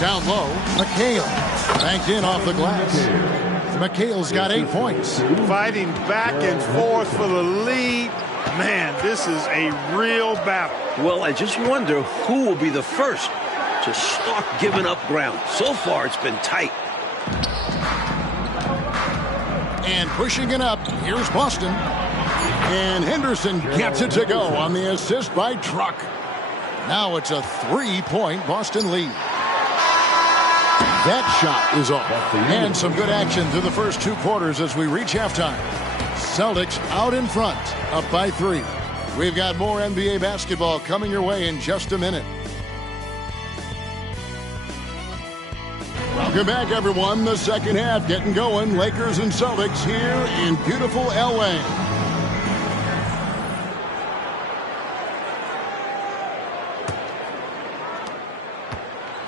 Down low, McHale. Banked in off the glass. McHale's got 8 points. Fighting back and forth for the lead. Man, this is a real battle. Well, I just wonder who will be the first to start giving up ground. So far, it's been tight. And pushing it up, here's Boston. And Henderson gets it to go on the assist by Truck. Now it's a 3-point Boston lead. That shot is off. And some good action through the first 2 quarters as we reach halftime. Celtics out in front, up by 3. We've got more NBA basketball coming your way in just a minute. Welcome back, everyone. The second half getting going. Lakers and Celtics here in beautiful LA.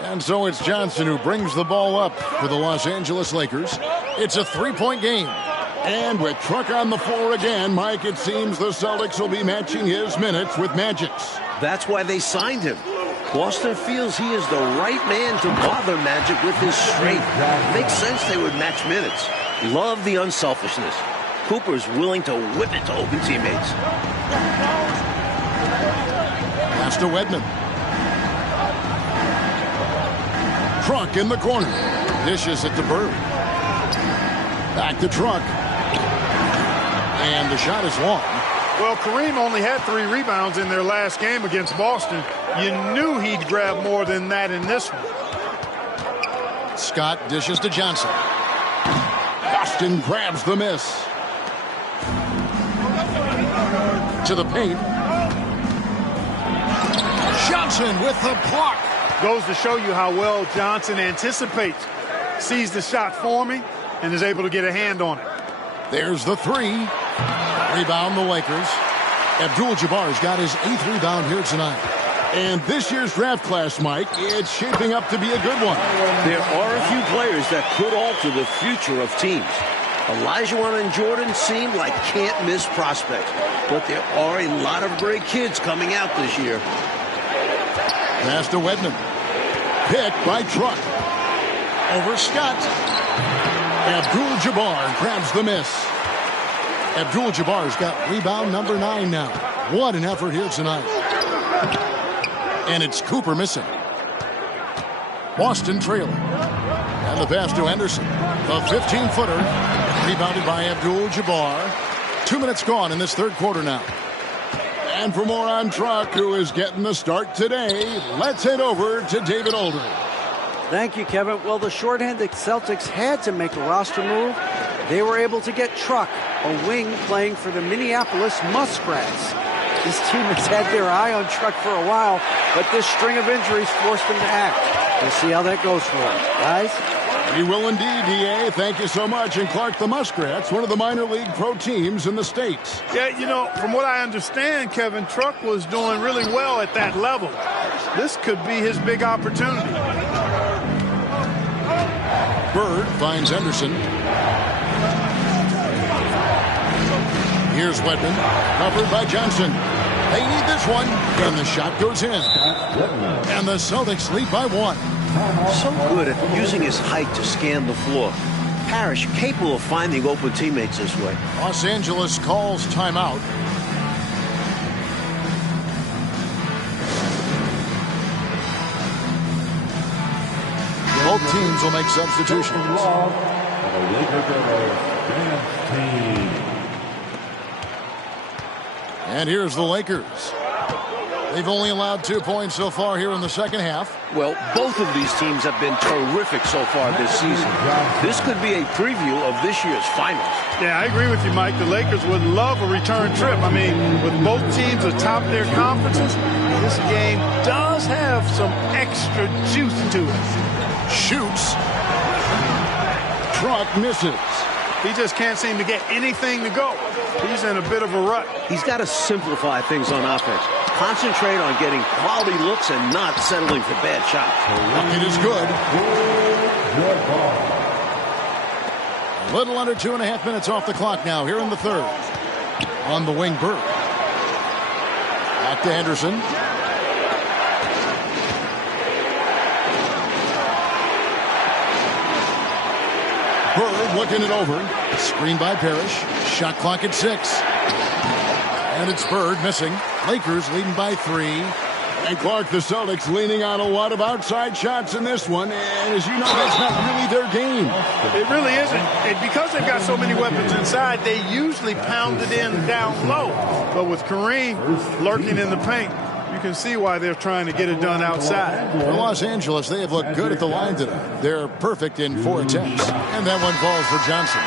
And so it's Johnson who brings the ball up for the Los Angeles Lakers. It's a 3-point game. And with Truck on the floor again, Mike, it seems the Celtics will be matching his minutes with Magic's. That's why they signed him. Boston feels he is the right man to bother Magic with his strength. Makes sense they would match minutes. Love the unselfishness. Cooper's willing to whip it to open teammates. Pass to Wedman. Truck in the corner. Dishes it to Bird. Back to Truck. And the shot is long. Well, Kareem only had 3 rebounds in their last game against Boston. You knew he'd grab more than that in this one. Scott dishes to Johnson. Boston grabs the miss. To the paint. Johnson with the block. Goes to show you how well Johnson anticipates. Sees the shot forming and is able to get a hand on it. There's the 3. Rebound the Lakers. Abdul-Jabbar's got his 8th rebound here tonight. And this year's draft class, Mike, it's shaping up to be a good one. There are a few players that could alter the future of teams. Olajuwon and Jordan seem like can't-miss prospects. But there are a lot of great kids coming out this year. Pass to Wedman. Picked by Truck. Over Scott. Abdul-Jabbar grabs the miss. Abdul-Jabbar's got rebound number 9 now. What an effort here tonight. And it's Cooper missing. Boston trailing. And the pass to Henderson. The 15-footer. Rebounded by Abdul-Jabbar. 2 minutes gone in this third quarter now. And for more on Truck, who is getting the start today, let's head over to David Older. Thank you, Kevin. Well, the shorthanded Celtics had to make a roster move. They were able to get Truck, a wing playing for the Minneapolis Muskrats. This team has had their eye on Truck for a while, but this string of injuries forced them to act. We'll see how that goes for them. Guys? We will indeed, D.A. Thank you so much. And Clark, the Muskrats, one of the minor league pro teams in the States. Yeah, you know, from what I understand, Kevin, Truck was doing really well at that level. This could be his big opportunity. Bird finds Henderson. Here's Wedman, covered by Johnson. They need this one, and the shot goes in. And the Celtics lead by 1. So good at using his height to scan the floor. Parrish capable of finding open teammates this way. Los Angeles calls timeout. Both teams will make substitutions. And here's the Lakers. They've only allowed 2 points so far here in the second half. Well, both of these teams have been terrific so far this season. This could be a preview of this year's finals. Yeah, I agree with you, Mike. The Lakers would love a return trip. I mean, with both teams atop their conferences, this game does have some extra juice to it. Shoots. Truck misses. He just can't seem to get anything to go. He's in a bit of a rut. He's got to simplify things on offense. Concentrate on getting quality looks and not settling for bad shots. It is good. A little under 2.5 minutes off the clock now here in the third. On the wing, Bird. Back to Henderson. Bird looking it over. Screen by Parrish. Shot clock at 6. And it's Bird missing. Lakers leading by 3. And Clark, the Celtics leaning on a lot of outside shots in this one. And as you know, that's not really their game. It really isn't. And because they've got so many weapons inside, they usually pound it in down low. But with Kareem lurking in the paint, you can see why they're trying to get it done outside. For Los Angeles, they have looked good at the line today. They're perfect in 4 attempts. And that one falls for Johnson.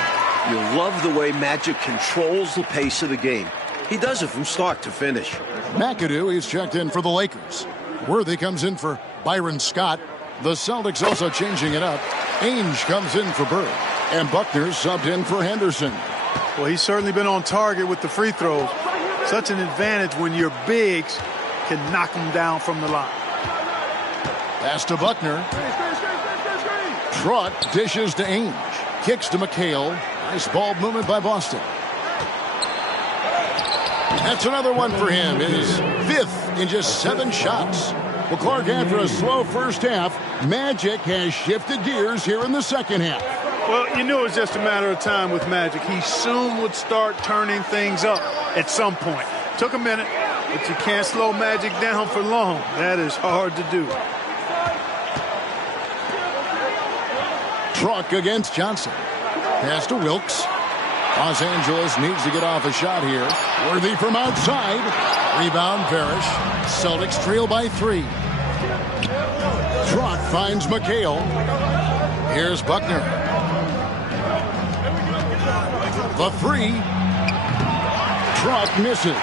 You love the way Magic controls the pace of the game. He does it from start to finish. McAdoo, he's checked in for the Lakers. Worthy comes in for Byron Scott. The Celtics also changing it up. Ainge comes in for Bird. And Buckner subbed in for Henderson. Well, he's certainly been on target with the free throws. Such an advantage when your bigs can knock them down from the line. Pass to Buckner. Truck dishes to Ainge. Kicks to McHale. Nice ball movement by Boston. That's another one for him. His 5th in just 7 shots. Well, Clark, after a slow first half, Magic has shifted gears here in the second half. Well, you knew it was just a matter of time with Magic. He soon would start turning things up at some point. Took a minute, but you can't slow Magic down for long. That is hard to do. Truck against Johnson. Pass to Wilkes. Los Angeles needs to get off a shot here. Worthy from outside. Rebound Parrish. Celtics trail by 3. Truck finds McHale. Here's Buckner. The 3. Truck misses.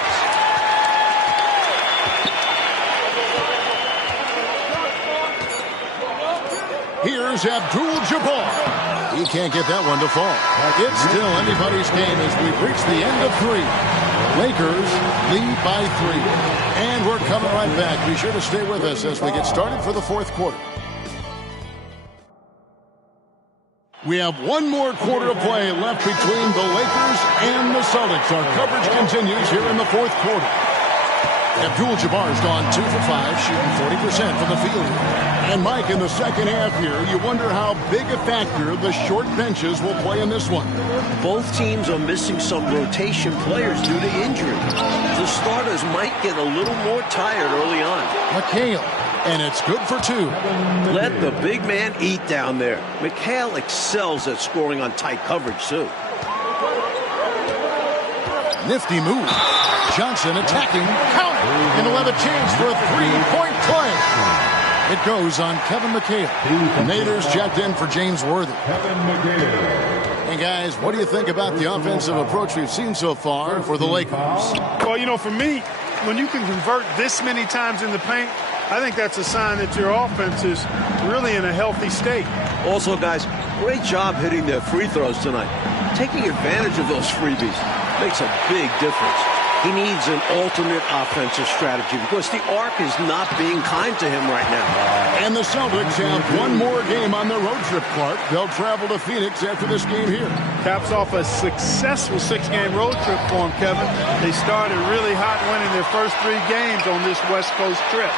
Here's Abdul-Jabbar. He can't get that one to fall. It's still anybody's game as we've reached the end of 3. Lakers lead by 3. And we're coming right back. Be sure to stay with us as we get started for the fourth quarter. We have one more quarter of play left between the Lakers and the Celtics. Our coverage continues here in the fourth quarter. Abdul-Jabbar's gone 2 for 5, shooting 40% from the field. And Mike, in the second half here, you wonder how big a factor the short benches will play in this one. Both teams are missing some rotation players due to injury. The starters might get a little more tired early on. McHale, and it's good for 2. Let the big man eat down there. McHale excels at scoring on tight coverage, too. Nifty move. Johnson attacking, counter, and he'll have a chance for a three-point play. It goes on Kevin McHale. Naders checked in for James Worthy. And guys, what do you think about the offensive approach we've seen so far for the Lakers? Well, you know, for me, when you can convert this many times in the paint, I think that's a sign that your offense is really in a healthy state. Also, guys, great job hitting their free throws tonight. Taking advantage of those freebies makes a big difference. He needs an alternate offensive strategy because the arc is not being kind to him right now. And the Celtics have one more game on their road trip, Clark. They'll travel to Phoenix after this game here. Caps off a successful 6-game road trip for them, Kevin. They started really hot, winning their first 3 games on this West Coast trip.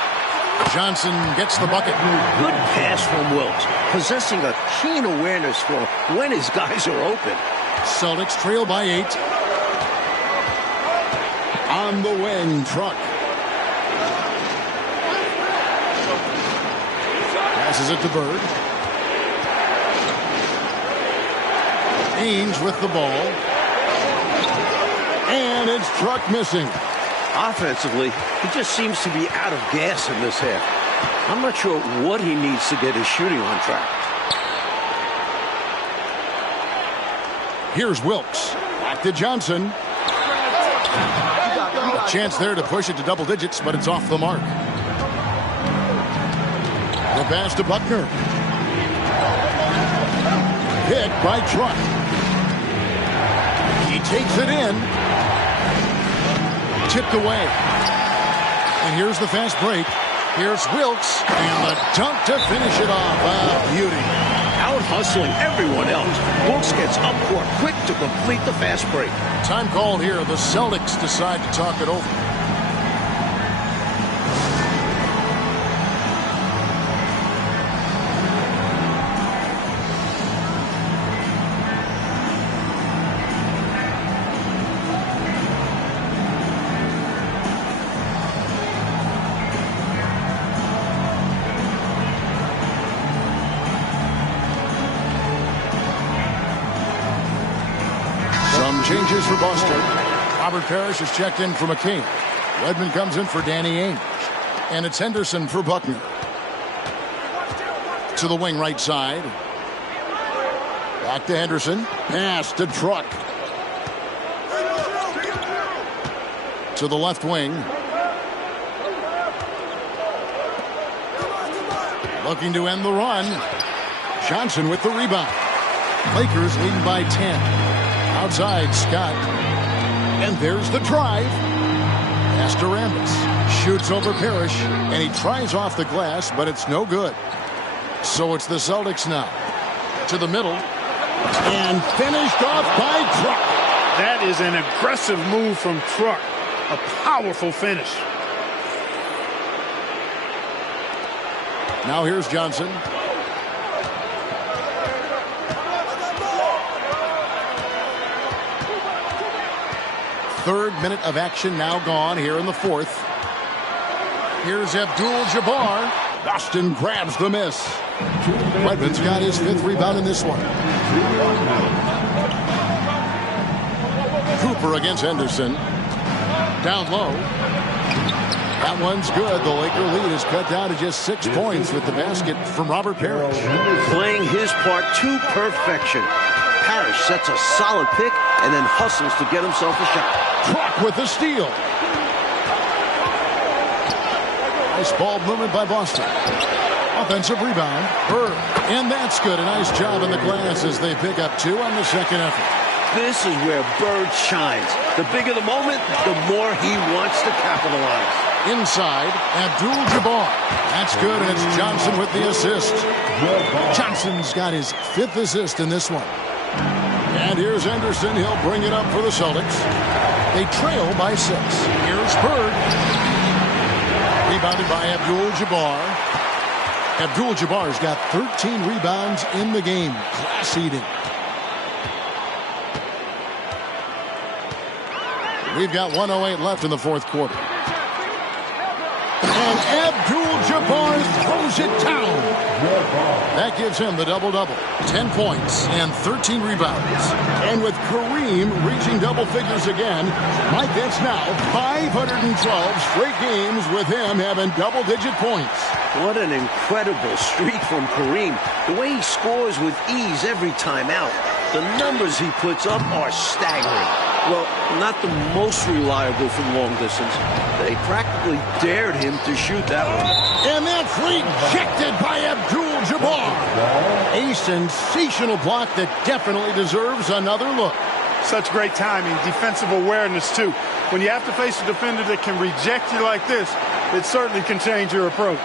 Johnson gets the bucket. Good pass from Wilkes, possessing a keen awareness for when his guys are open. Celtics trail by 8. On the wing, Truck. Passes it to Bird. Ainge with the ball. And it's Truck missing. Offensively, he just seems to be out of gas in this half. I'm not sure what he needs to get his shooting on track. Here's Wilkes. Back to Johnson. A chance there to push it to double digits, but it's off the mark. The pass to Buckner. Hit by Truck. He takes it in. Tipped away. And here's the fast break. Here's Wilkes. And the dunk to finish it off. A beauty. Out hustling everyone else. Wilkes gets up court quick to complete the fast break. Time called here. The Celtics decide to talk it over. Changes for Boston. Robert Parrish is checked in for McCain. Redmond comes in for Danny Ainge. And it's Henderson for Buckner. To the wing right side. Back to Henderson. Pass to Truck. To the left wing. Looking to end the run. Johnson with the rebound. Lakers leading by 10. Outside, Scott. And there's the drive. Pass to Rambis. Shoots over Parrish. And he tries off the glass, but it's no good. So it's the Celtics now. To the middle. And finished off by Truck. That is an aggressive move from Truck. A powerful finish. Now here's Johnson. Third minute of action now gone here in the fourth. Here's Abdul-Jabbar. Boston grabs the miss. Redmond's got his 5th rebound in this one. Cooper against Henderson. Down low. That one's good. The Laker lead is cut down to just 6 points with the basket from Robert Parrish. Playing his part to perfection. Parrish sets a solid pick and then hustles to get himself a shot. Truck with the steal. Nice ball movement by Boston. Offensive rebound. Bird. And that's good. A nice job in the glass as they pick up 2 on the second effort. This is where Bird shines. The bigger the moment, the more he wants to capitalize. Inside, Abdul-Jabbar. That's good, and it's Johnson with the assist. Johnson's got his 5th assist in this one. And here's Anderson. He'll bring it up for the Celtics. They trail by 6. Here's Bird. Rebounded by Abdul-Jabbar. Abdul-Jabbar's got 13 rebounds in the game. Class eating. We've got 1:08 left in the 4th quarter. And Abdul-Jabbar throws it down. That gives him the double-double. 10 points and 13 rebounds. And with Kareem reaching double figures again, Mike, that's now 512 straight games with him having double-digit points. What an incredible streak from Kareem. The way he scores with ease every time out. The numbers he puts up are staggering. Well, not the most reliable from long distance. They practically dared him to shoot that one. And that's rejected by Abdul-Jabbar. A sensational block that definitely deserves another look. Such great timing, defensive awareness, too. When you have to face a defender that can reject you like this, it certainly can change your approach.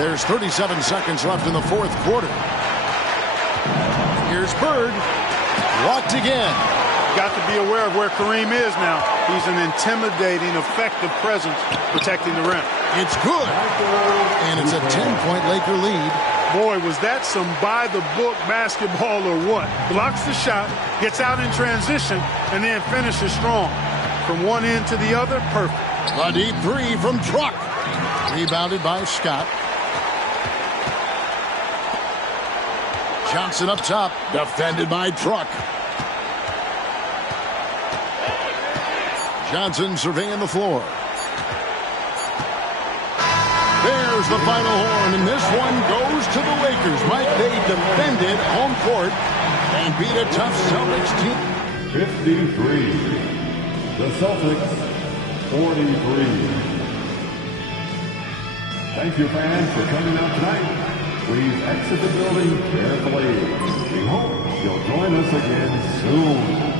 There's 37 seconds left in the 4th quarter. Here's Bird. Blocked again. Got to be aware of where Kareem is now. He's an intimidating, effective presence protecting the rim. It's good. And it's a 10-point Laker lead. Boy, was that some by-the-book basketball or what? Blocks the shot, gets out in transition, and then finishes strong. From one end to the other, perfect. A deep 3 from Truck. Rebounded by Scott. Johnson up top, defended by Truck. Johnson surveying the floor. There's the final horn, and this one goes to the Lakers. Mike, they defended home court and beat a tough Celtics team. 53. The Celtics, 43. Thank you, fans, for coming out tonight. Please exit the building carefully. We hope you'll join us again soon.